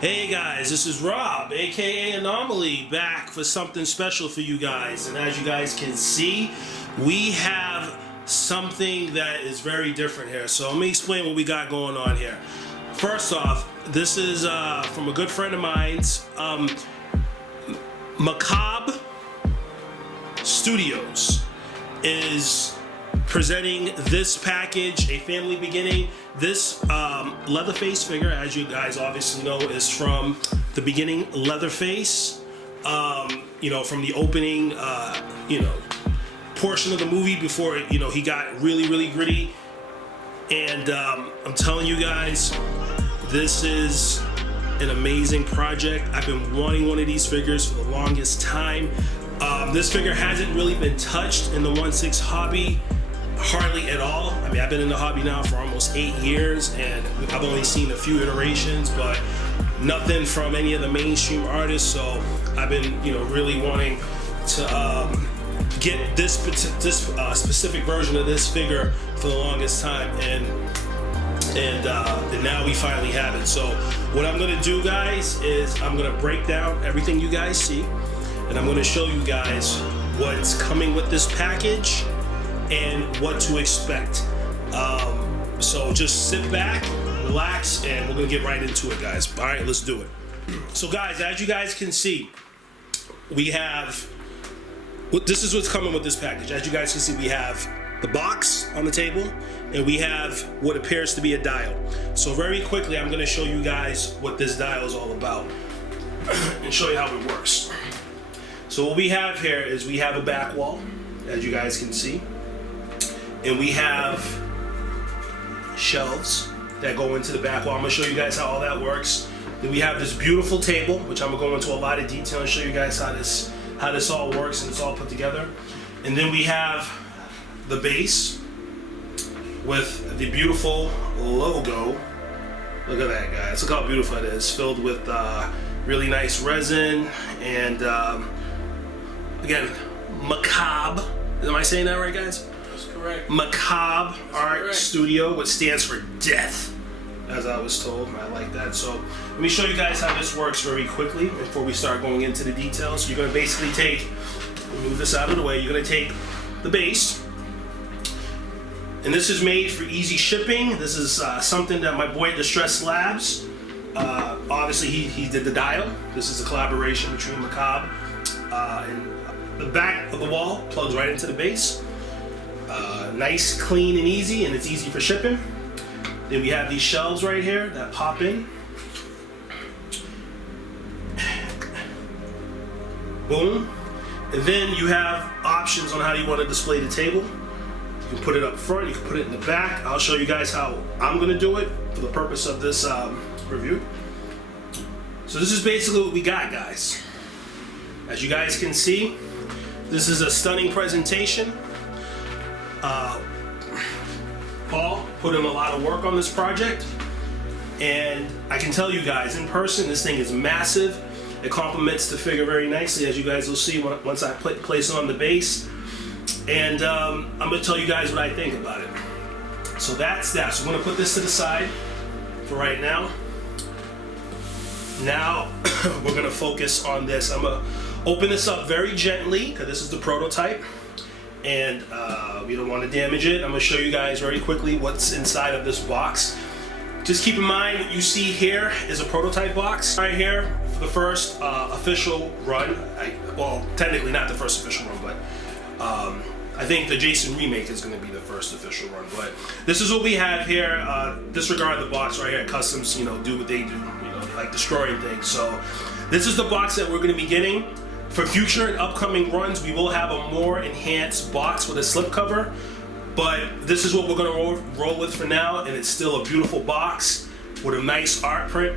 Hey guys, this is Rob, aka Anomaly, back for something special for you guys. And as you guys can see, we have something that is very different here. So let me explain what we got going on here. First off, this is from a good friend of mine's, MacaBre Studios is presenting this package, a family beginning. This Leatherface figure, as you guys obviously know, is from the beginning Leatherface. You know, from the opening, portion of the movie before, he got really gritty. And I'm telling you guys, this is an amazing project. I've been wanting one of these figures for the longest time. This figure hasn't really been touched in the 1/6 hobby. Hardly at all. I mean, I've been in the hobby now for almost 8 years, and I've only seen a few iterations, but nothing from any of the mainstream artists. So I've been, really wanting to get this specific version of this figure for the longest time, and now we finally have it. So what I'm gonna do, guys, is I'm gonna break down everything you guys see, and I'm gonna show you guys what's coming with this package and what to expect. So just sit back, relax, and we're gonna get right into it, guys. All right, let's do it. So guys, as you guys can see, we have, this is what's coming with this package. As you guys can see, we have the box on the table, and we have what appears to be a dial. So very quickly, I'm gonna show you guys what this dial is all about and show you how it works. So what we have here is we have a back wall, as you guys can see. And we have shelves that go into the back wall. I'm gonna show you guys how all that works. Then we have this beautiful table, which I'm gonna go into a lot of detail and show you guys how this all works and it's all put together. And then we have the base with the beautiful logo. Look at that, guys. Look how beautiful it is, filled with really nice resin. And again, MacaBre. Am I saying that right, guys? Correct. MacaBre Art Studio, which stands for death, as I was told. I like that. So let me show you guys how this works very quickly before we start going into the details. You're going to basically move this out of the way. You're going to take the base, and this is made for easy shipping. This is something that my boy Distress Labs, obviously he did the dial. This is a collaboration between MacaBre and the back of the wall plugs right into the base. Nice, clean, and easy, and it's easy for shipping. Then we have these shelves right here that pop in. Boom. And then you have options on how you want to display the table. You can put it up front, you can put it in the back. I'll show you guys how I'm going to do it for the purpose of this review. So this is basically what we got, guys. As you guys can see, this is a stunning presentation. Paul put in a lot of work on this project, and I can tell you guys, in person, this thing is massive. It complements the figure very nicely, as you guys will see once I place it on the base. And I'm going to tell you guys what I think about it. So that's that. So I'm going to put this to the side for right now. Now we're going to focus on this. I'm going to open this up very gently, because this is the prototype. And we don't want to damage it. I'm going to show you guys very quickly what's inside of this box. Just keep in mind, what you see here is a prototype box right here for the first official run. Well, technically not the first official run, but I think the Jason remake is going to be the first official run. But this is what we have here. Disregard the box right here. Customs, do what they do. They like destroying things. So this is the box that we're going to be getting. For future and upcoming runs, we will have a more enhanced box with a slipcover, but this is what we're going to roll with for now, and it's still a beautiful box with a nice art print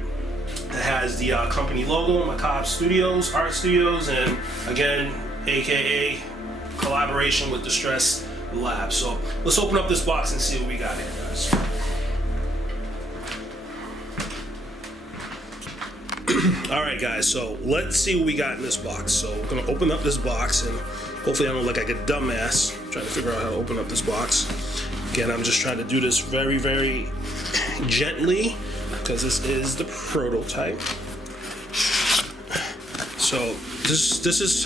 that has the company logo, MacaBre Studios, Art Studios, and again, aka collaboration with Distress Labs. So let's open up this box and see what we got here, guys. Alright guys, so let's see what we got in this box. So we're going to open up this box, and hopefully I don't look like a dumbass trying to figure out how to open up this box. Again, I'm just trying to do this very, very gently because this is the prototype. So this is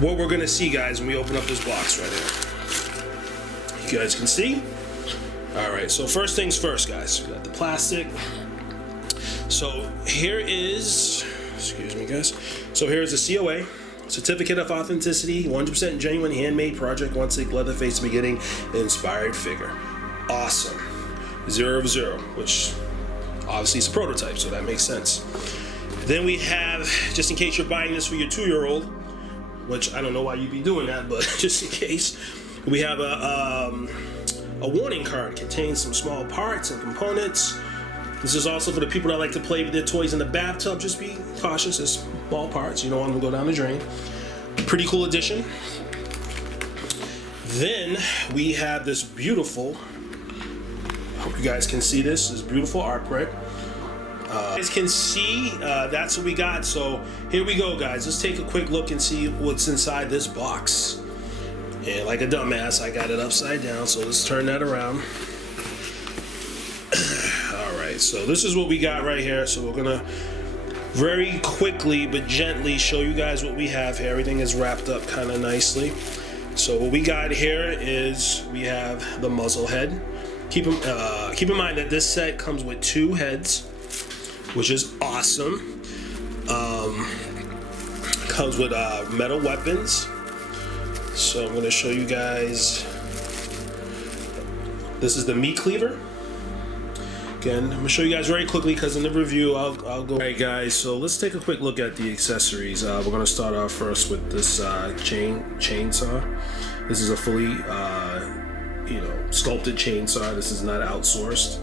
what we're gonna see, guys, when we open up this box right here. You guys can see. All right, so first things first, guys. We got the plastic. So here is, excuse me, guys. So here is a COA, Certificate of Authenticity, 100% genuine handmade project, 1/6 Leatherface beginning inspired figure. Awesome. 0 of 0, which obviously is a prototype, so that makes sense. Then we have, just in case you're buying this for your 2-year-old, which I don't know why you'd be doing that, but just in case, we have a warning card. Contains some small parts and components. This is also for the people that like to play with their toys in the bathtub. Just be cautious, it's small parts. You don't want them to go down the drain. Pretty cool addition. Then we have this beautiful, hope you guys can see this beautiful art print. You guys can see that's what we got. So here we go, guys. Let's take a quick look and see what's inside this box. And like a dumbass, I got it upside down, so let's turn that around. Alright, so this is what we got right here. So we're gonna very quickly but gently show you guys what we have here. Everything is wrapped up kind of nicely. So what we got here is we have the muzzle head. Keep in mind that this set comes with 2 heads, which is awesome. Comes with metal weapons. So I'm going to show you guys. This is the meat cleaver. Again, I'm going to show you guys very quickly because in the review I'll go. Alright guys, so let's take a quick look at the accessories. We're going to start off first with this chainsaw. This is a fully sculpted chainsaw. This is not outsourced.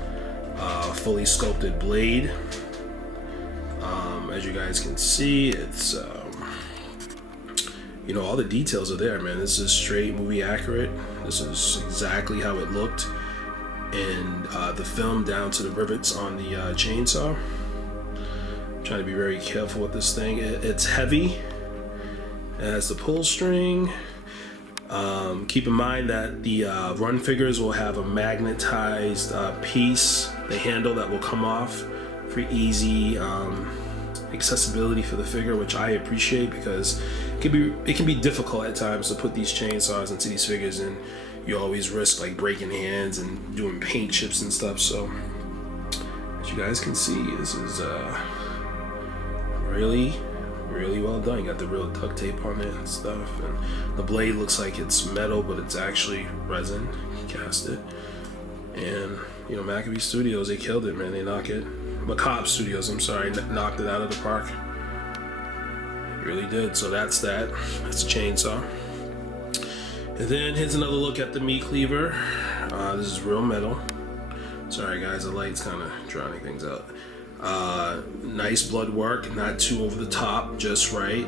Fully sculpted blade. As you guys can see, it's all the details are there, man. This is straight movie accurate. This is exactly how it looked in the film, down to the rivets on the chainsaw. I'm trying to be very careful with this thing. It's heavy. It has the pull string. Keep in mind that the run figures will have a magnetized piece, the handle that will come off for easy accessibility for the figure, which I appreciate because it can be difficult at times to put these chainsaws into these figures, and you always risk like breaking hands and doing paint chips and stuff. So as you guys can see, this is really well done. You got the real duct tape on it and stuff, and the blade looks like it's metal, but it's actually resin cast it. And MacaBre Studios, they killed it, man. They knocked it. MacaBre Studios, I'm sorry, knocked it out of the park. It really did. So that's that. That's a chainsaw. And then here's another look at the meat cleaver. This is real metal. Sorry guys, the light's kind of drowning things out. Nice blood work, not too over the top, just right.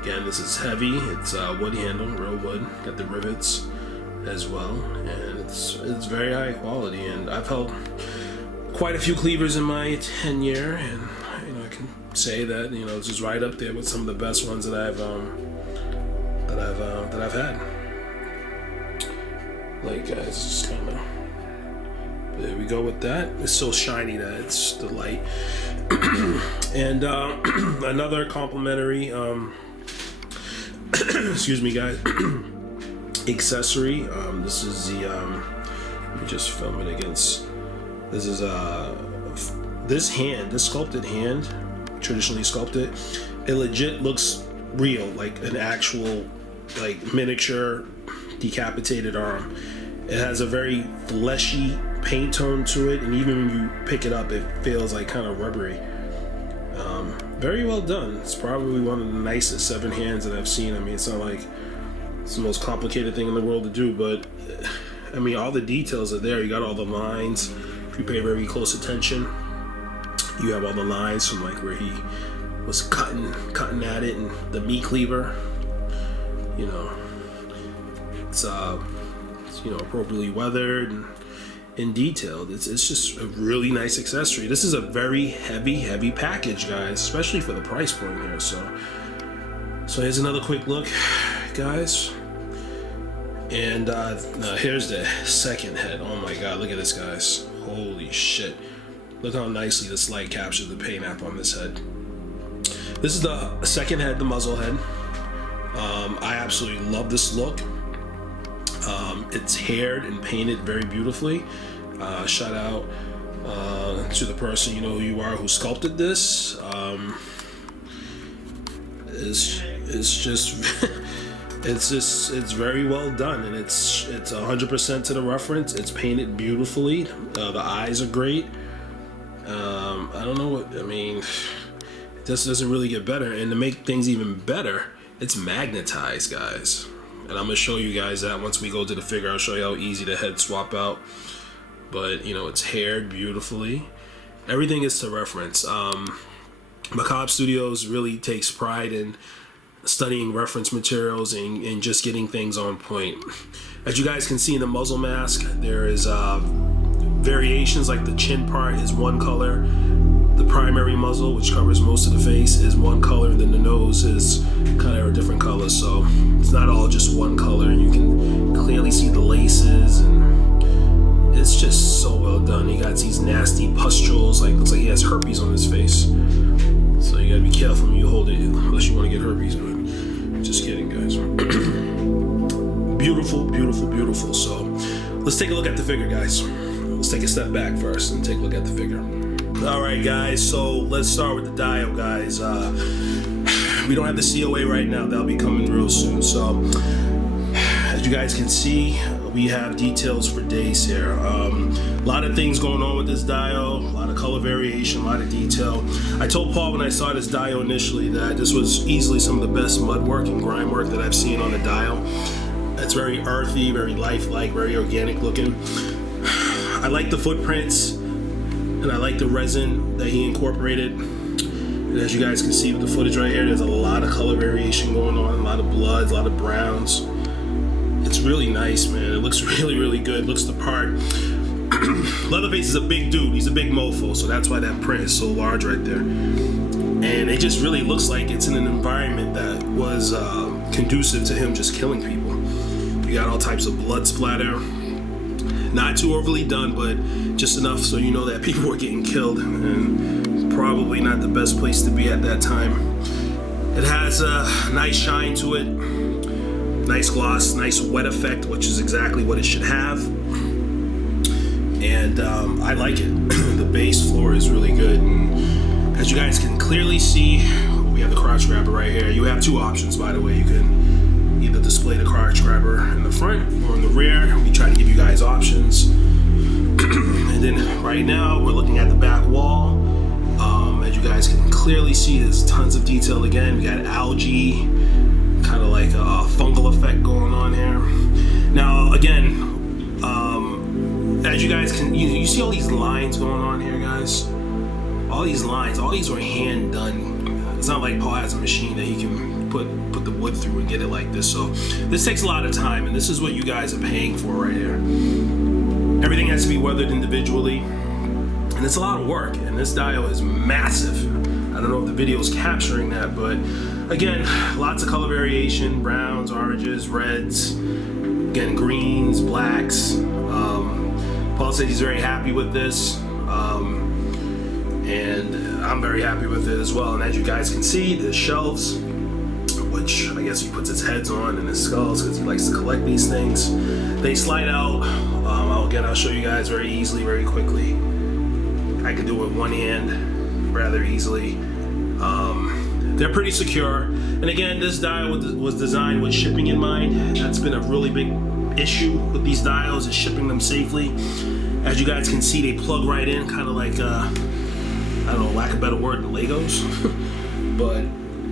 Again, this is heavy. It's wood handle, real wood. Got the rivets as well, and it's very high quality. And I've held quite a few cleavers in my tenure, and I can say that this is right up there with some of the best ones that I've had. Like guys, just kind of. There we go with that. It's so shiny that it's the light. And another complimentary, excuse me guys, accessory. This is the, let me just film it against, this is this sculpted hand, traditionally sculpted. It legit looks real, like an actual miniature decapitated arm. It has a very fleshy paint tone to it, and even when you pick it up, it feels like kind of rubbery. Very well done. It's probably one of the nicest 7 hands that I've seen. I mean, it's not like it's the most complicated thing in the world to do, but I mean, all the details are there. You got all the lines. If you pay very close attention, you have all the lines from like where he was cutting at it, and the meat cleaver. It's appropriately weathered and detailed. It's just a really nice accessory. This is a very heavy package, guys, especially for the price point here. So here's another quick look, guys. And here's the second head. Oh my god, look at this, guys. Holy shit. Look how nicely this light captures the paint app on this head. This is the second head, the muzzle head. I absolutely love this look. It's haired and painted very beautifully. Shout out to the person, you know who you are, who sculpted this. It's just it's very well done, and it's 100% to the reference. It's painted beautifully. The eyes are great. I don't know what I mean. This doesn't really get better, and to make things even better, it's magnetized, guys. And I'm gonna show you guys that once we go to the figure. I'll show you how easy the head swap out. But you know, it's haired beautifully. Everything is to reference. MacaBre Studios really takes pride in studying reference materials and just getting things on point. As you guys can see in the muzzle mask, there is variations, like the chin part is one color. The primary muzzle, which covers most of the face, is one color, and then the nose is kind of a different color. So it's not all just one color, and you can clearly see the laces, and it's just so well done. He got these nasty pustules, like looks like he has herpes on his face. So you gotta be careful when you hold it, unless you want to get herpes. But just kidding, guys. Beautiful, beautiful, beautiful. So let's take a look at the figure, guys. Let's take a step back first and take a look at the figure. All right, guys, so let's start with the dial, guys. We don't have the COA right now. That'll be coming real soon. So as you guys can see, we have details for days here. A lot of things going on with this dial, a lot of color variation, a lot of detail. I told Paul when I saw this dial initially that this was easily some of the best mud work and grime work that I've seen on the dial. It's very earthy, very lifelike, very organic looking. I like the footprints, and I like the resin that he incorporated. And as you guys can see with the footage right here, there's a lot of color variation going on, a lot of bloods, a lot of browns. It's really nice, man. It looks really, really good. Looks the part. Leatherface is a big dude. He's a big mofo, so that's why that print is so large right there. And it just really looks like it's in an environment that was conducive to him just killing people. You got all types of blood splatter. Not too overly done, but just enough so you know that people were getting killed, and probably not the best place to be at that time. It has a nice shine to it, nice gloss, nice wet effect, which is exactly what it should have. And I like it. The base floor is really good. And as you guys can clearly see, we have the crotch grabber right here. You have two options, by the way. You can either display the crotch grabber in the front or in the rear. We try to give you guys options. And then right now we're looking at the back wall. As you guys can clearly see, there's tons of detail again. We got algae, kind of like a fungal effect going on here. Now again, as you guys can, you see all these lines going on here, guys. All these lines, all these were hand done. It's not like Paul has a machine that he can put the wood through and get it like this. So this takes a lot of time, and this is what you guys are paying for right here. Everything has to be weathered individually, and it's a lot of work, and this dial is massive. I don't know if the video is capturing that, but again, lots of color variation: browns, oranges, reds, again, greens, blacks. Paul said he's very happy with this, and I'm very happy with it as well. And as you guys can see, the shelves, which I guess he puts his heads on and his skulls because he likes to collect these things, they slide out. Again, I'll show you guys very easily, very quickly. I can do it with one hand rather easily. They're pretty secure. And again, this dial was designed with shipping in mind. That's been a really big issue with these dials, is shipping them safely. As you guys can see, they plug right in, kind of like I don't know, lack of a better word, Legos. But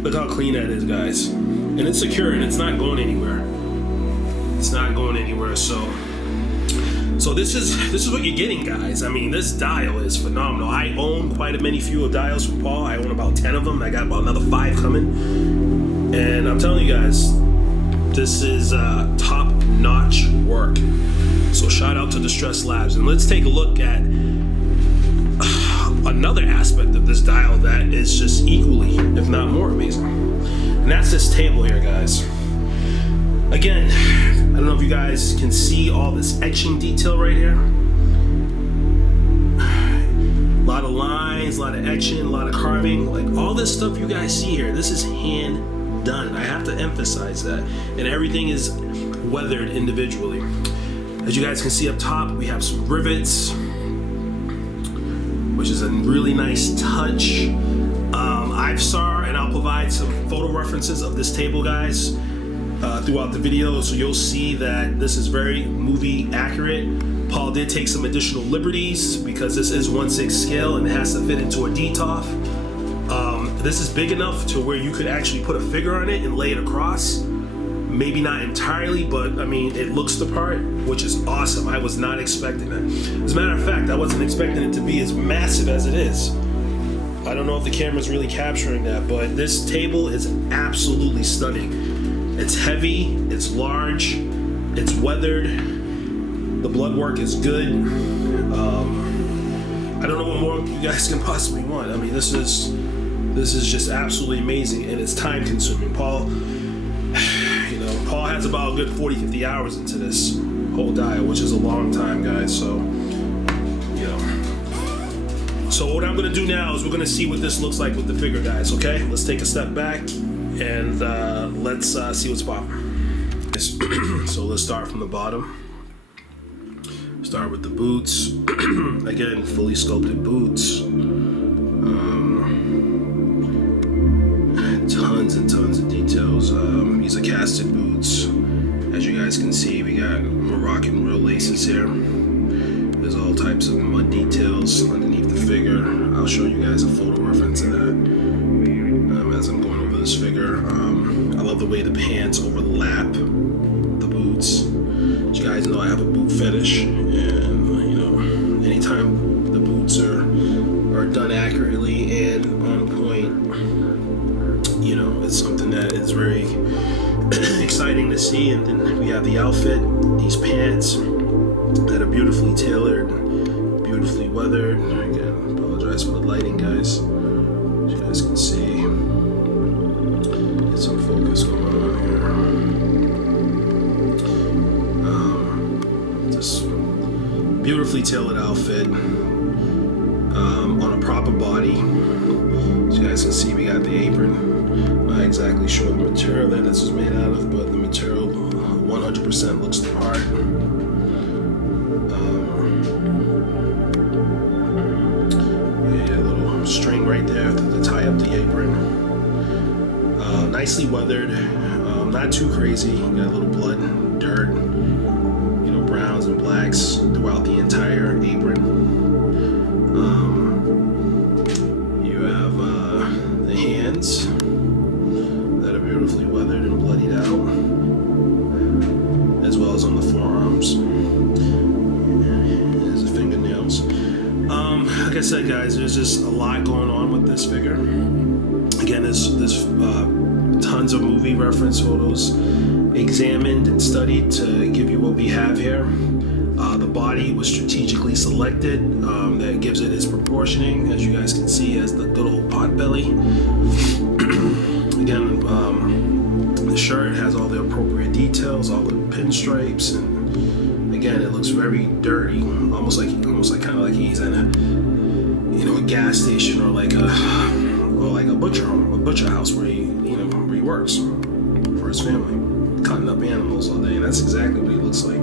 look how clean that is, guys. And it's secure, and it's not going anywhere. It's not going anywhere. So this is what you're getting, guys. I mean, this dial is phenomenal. I own quite a few dials from Paul. I own about 10 of them. I got about another 5 coming. And I'm telling you guys, this is top-notch work. So shout out to Distress Labs. And let's take a look at another aspect of this dial that is just equally, if not more, amazing. And that's this table here, guys. Again, I don't know if you guys can see all this etching detail right here. A lot of lines, a lot of etching, a lot of carving. Like all this stuff you guys see here, this is hand done. I have to emphasize that. And everything is weathered individually. As you guys can see up top, we have some rivets, which is a really nice touch. I saw, and I'll provide some photo references of this table, guys, throughout the video, so you'll see that this is very movie accurate. Paul did take some additional liberties because this is 1/6 scale and it has to fit into a DTOF. This is big enough to where you could actually put a figure on it and lay it across. Maybe not entirely, but I mean, it looks the part, which is awesome. I was not expecting that. As a matter of fact, I wasn't expecting it to be as massive as it is. I don't know if the camera's really capturing that, but this table is absolutely stunning. It's heavy, it's large, it's weathered, the blood work is good. I don't know what more you guys can possibly want. I mean, this is just absolutely amazing, and it's time consuming. Paul has about a good 40-50 hours into this whole diet, which is a long time, guys. So what I'm gonna do now is we're gonna see what this looks like with the figure, guys. Okay, let's take a step back and let's see what's popping. So let's start from the bottom. Start with the boots. Again, fully sculpted boots. Tons and tons of details. These are casted boots. As you guys can see, we got Moroccan real laces here. There's all types of mud details underneath the figure. I'll show you guys a photo reference of that as I'm going over this figure. I love the way the pants overlap the boots. As you guys know, I have a boot fetish, and anytime the boots are done accurately and on point, it's something that is very exciting to see. And then we have the outfit, these pants that are beautifully tailored, beautifully weathered. Again, apologize for the lighting, guys. As you guys can see, get some focus going on here. Just beautifully tailored outfit on a proper body. As you guys can see, we got the apron. Not exactly sure the material that this is made out of, but the material 100% looks the part. A little string right there to tie up the apron. Nicely weathered, not too crazy. You got a little blood, dirt, browns and blacks throughout the entire apron. You have the hands that are beautifully weathered and bloodied out, as well as on the forearms. There's the fingernails. Like I said, guys, there's just a lot going on with this figure. Again, there's tons of movie reference photos examined and studied to give you what we have here. The body was strategically selected. That gives it its proportioning, as you guys can see, as the good old pot belly. Again, the shirt has all the appropriate details, all the pinstripes, and again, it looks very dirty, almost like kind of like he's in a gas station or like a butcher house where he works for his family, cutting up animals all day. And that's exactly what he looks like.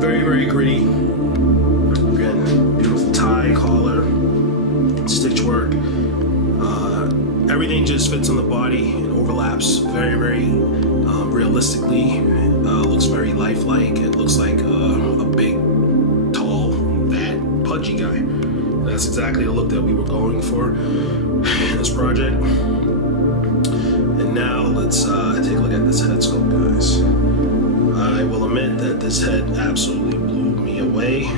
Very, very gritty. Again, beautiful tie, collar, stitch work. Everything just fits on the body and overlaps very, very realistically. Looks very lifelike. It looks like a big, tall, fat, pudgy guy. That's exactly the look that we were going for in this project. And now let's take a look at this head sculpt, guys. I will admit that this head absolutely blew me away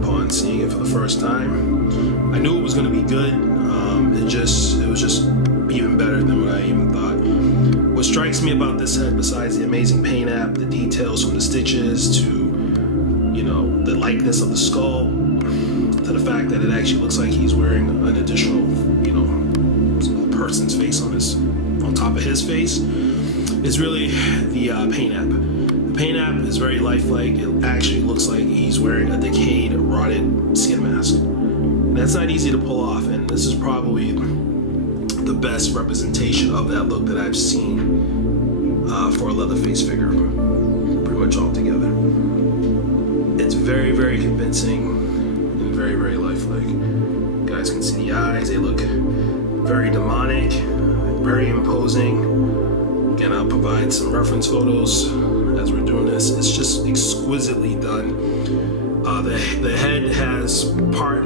upon seeing it for the first time. I knew it was going to be good. It was just even better than what I even thought. What strikes me about this head, besides the amazing paint app, the details from the stitches to the likeness of the skull, to the fact that it actually looks like he's wearing an additional person's face on top of his face, is really the paint app. The paint app is very lifelike. It actually looks like he's wearing a decayed, rotted skin mask. And that's not easy to pull off, and this is probably the best representation of that look that I've seen for a Leatherface figure, pretty much all together. It's very, very convincing and very, very lifelike. You guys can see the eyes, they look very demonic, very imposing. Again, I'll provide some reference photos as we're doing this. It's just exquisitely done. The head has part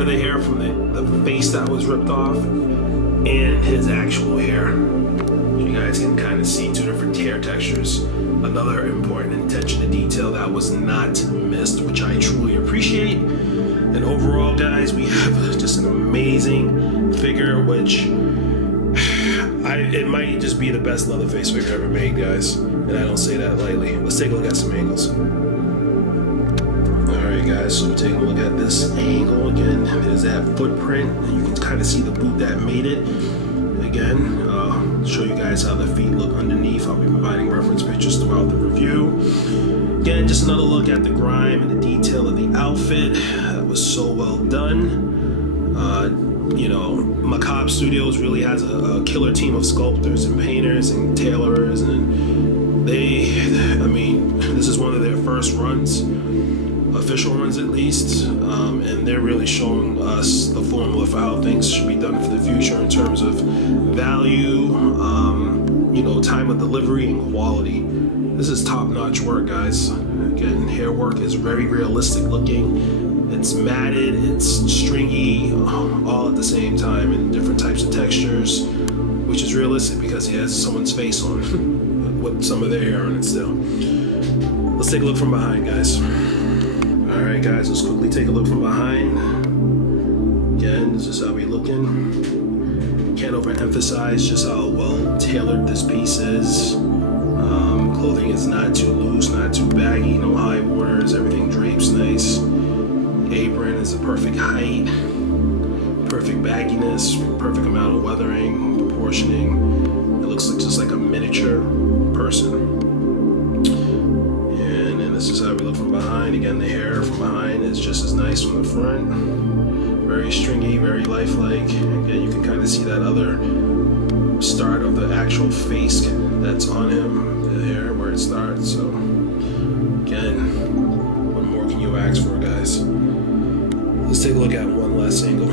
of the hair from the face that was ripped off and his actual hair. You guys can kind of see two different hair textures. Another important attention to detail that was not missed, which I truly appreciate. And overall, guys, we have just an amazing figure, which it might just be the best Leatherface figure ever made, guys. And I don't say that lightly. Let's take a look at some angles. Alright, guys, so we're taking a look at this angle. Again, there's that footprint, and you can kind of see the boot that made it. Again, show you guys how the feet look underneath. I'll be providing reference pictures throughout the review. Again, just another look at the grime and the detail of the outfit. That was so well done. You know, MacaBre Studios really has a killer team of sculptors and painters and tailorers, and I mean, this is one of their first runs, official runs at least, and they're really showing us the formula for how things should be done for the future in terms of value, you know, time of delivery and quality. This is top-notch work, guys. Again, hair work is very realistic looking. It's matted, it's stringy, all at the same time in different types of textures, which is realistic because he has someone's face on with some of their hair on it still. Let's take a look from behind, guys. Alright, guys, let's quickly take a look from behind. Again, this is how we looking. Can't overemphasize just how well tailored this piece is. Clothing is not too loose, not too baggy, no high waters, everything drapes nice. Apron is the perfect height, perfect bagginess, perfect amount of weathering, proportioning. It looks like just like a miniature person. And then this is how we look from behind. Again, the hair from behind is just as nice from the front. Very stringy, very lifelike. Again, you can kind of see that other start of the actual face that's on him, the hair where it starts. So again, what more can you ask for, guys? Let's take a look at one last angle.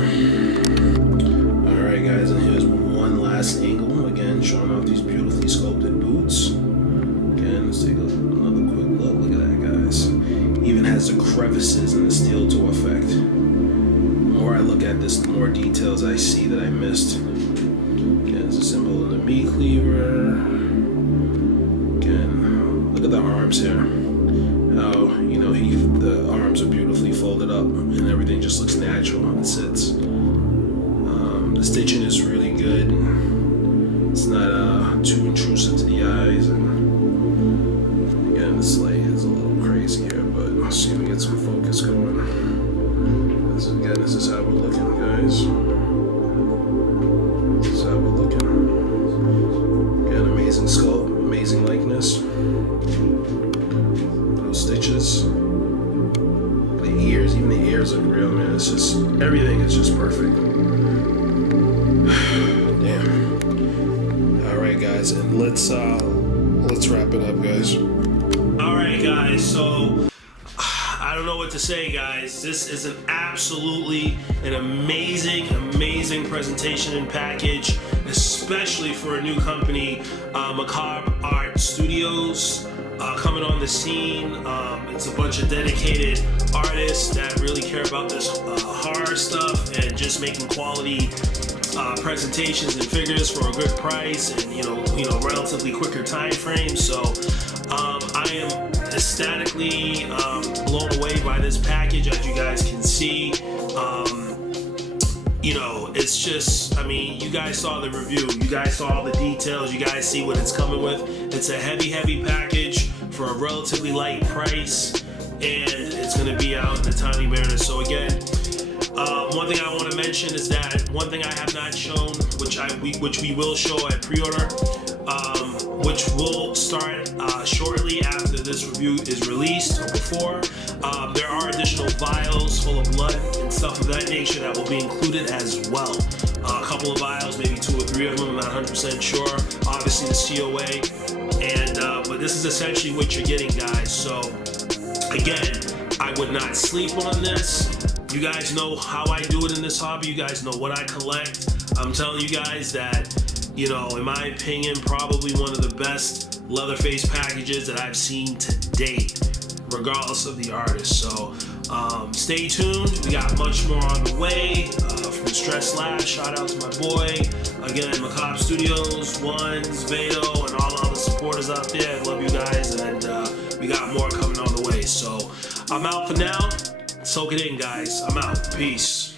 Alright, guys, and here's one last angle. Again, showing off these beautifully sculpted boots. Again, let's take another quick look. Look at that, guys. Even has the crevices and the steel toe effect. The more I look at this, the more details I see that I missed. Again, it's a symbol of the meat cleaver. Again, look at the arms here. How, you know, the arms are beautifully folded up and everything just looks natural and sits. The stitching is really good. It's not too intrusive to the eyes. And again, the slate is a little crazy here, but let's see if we get some focus going. This is how we're looking, guys. This is how we're looking. Again, amazing sculpt, amazing likeness. Stitches, the ears, even the ears look real, man. It's just, everything is just perfect. Damn. Alright, guys, and let's wrap it up, guys. Alright, guys, so I don't know what to say, guys. This is absolutely an amazing presentation and package, especially for a new company, MacaBre Art Studios. Coming on the scene. It's a bunch of dedicated artists that really care about this horror stuff and just making quality presentations and figures for a good price and you know relatively quicker time frames. So I am ecstatically blown away by this package, as you guys can see. You know, it's just, I mean, you guys saw the review, you guys saw all the details, you guys see what it's coming with. It's a heavy package for a relatively light price, and it's going to be out in a timely manner. So again, one thing I want to mention is that one thing I have not shown, which we will show at pre-order, which will start shortly after this review is released or before. There are additional vials full of blood and stuff of that nature that will be included as well. A couple of vials, maybe 2 or 3 of them, I'm not 100% sure. Obviously the COA, and but this is essentially what you're getting, guys. So again, I would not sleep on this. You guys know how I do it in this hobby. You guys know what I collect. I'm telling you guys that, you know, in my opinion, probably one of the best Leatherface packages that I've seen to date, regardless of the artist. So stay tuned. We got much more on the way from Stress Lab. Shout out to my boy. Again, MacaBre Studios, Ones, Vado, and all the other supporters out there. I love you guys, and we got more coming on the way. So I'm out for now. Soak it in, guys. I'm out. Peace.